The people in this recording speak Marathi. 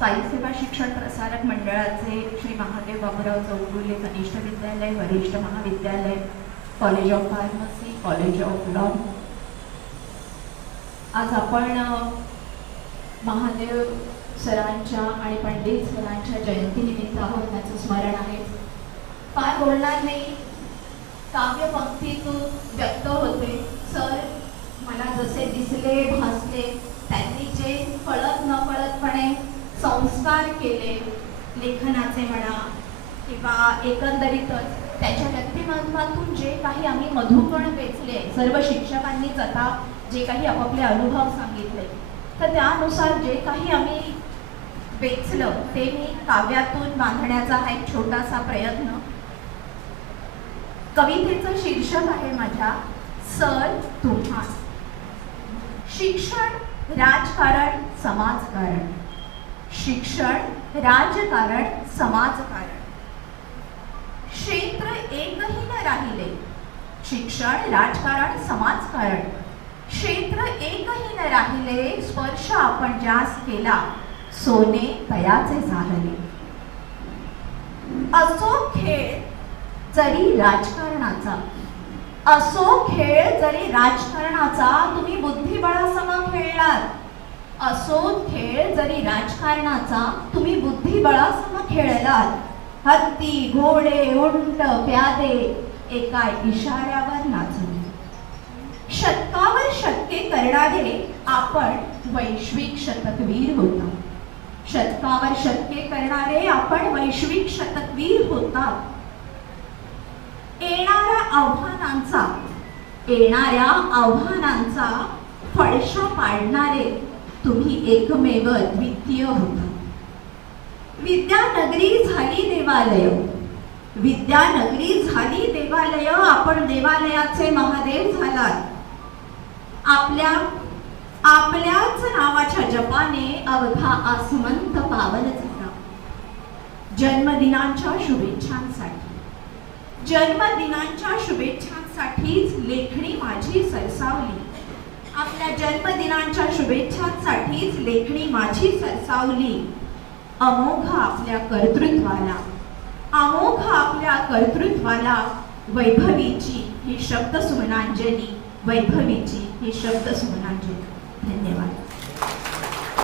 साई सेवा शिक्षण प्रसारक मंडळाचे श्री महादेव बाबूराव चौगुले कनिष्ठ विद्यालय वरिष्ठ महाविद्यालय college of pharmacy college of law आज आपण महादेव सरांच्या आणि पंडित सरांच्या जयंतीनिमित्त आहोत त्याचं स्मरण आहे. काय बोलणार नाही. काव्यपंक्तीतून व्यक्त होते. सर मला जसे दिसले भासले त्यांनी जे कळत न कळतपणे संस्कार केले लेखनाचे म्हणा किंवा एकंदरीतच त्याच्या व्यक्तिमत्वातून जे काही आम्ही मधुकण वेचले सर्व शिक्षकांनीच आता जे काही आपापले अनुभव सांगितले तर त्यानुसार जे काही आम्ही वेचलं ते मी काव्यातून बांधण्याचा हा एक छोटासा प्रयत्न. कवितेचं शीर्षक आहे माझ्या सर तुम्हा शिक्षण राजकारण समाजकारण. शिक्षण राजकारण समाजकारण. क्षेत्र एकही न राहिले. शिक्षण राजकारण समाजकारण. क्षेत्र एकही न राहिले स्पर्श आपण जास केला सोने तयाचे झाले असो खेळ जरी राजकारणाचा असो खेळ जरी राजकारणाचा तुम्ही असो खेळ जरी राजकारणाचा तुम्ही बुद्धिबळासह खेळलात. हत्ती घोडे उंट प्यादे एका इशाऱ्यावर नाचले शतकावर शतके करणारे आपण वैश्विक शतकवीर होता. शतकावर शतके करणारे आपण वैश्विक शतकवीर होता. येणाऱ्या आव्हानांचा येणाऱ्या आव्हानांचा फळशा पाडणारे तुम्ही एकमेव द्वितीय होता. विद्यानगरी झाली देवालय. विद्यानगरी झाली देवालय. आपण देवालयाचे महादेव झालात. आपल्या आपल्याच नावाच्या जपाने अवघा आसमंत पावन झाला. जन्मदिनांच्या शुभेच्छांसाठी. जन्मदिनांच्या शुभेच्छांसाठीच लेखणी माझी सरसावली. आपल्या जन्मदिनांच्या शुभेच्छांसाठीच लेखणी माझी सरसावली. अमोघ आपल्या कर्तृत्वाला. अमोघ आपल्या कर्तृत्वाला. वैभवीची ही शब्द सुमनांजली वैभवीची ही शब्द सुमनांजली धन्यवाद.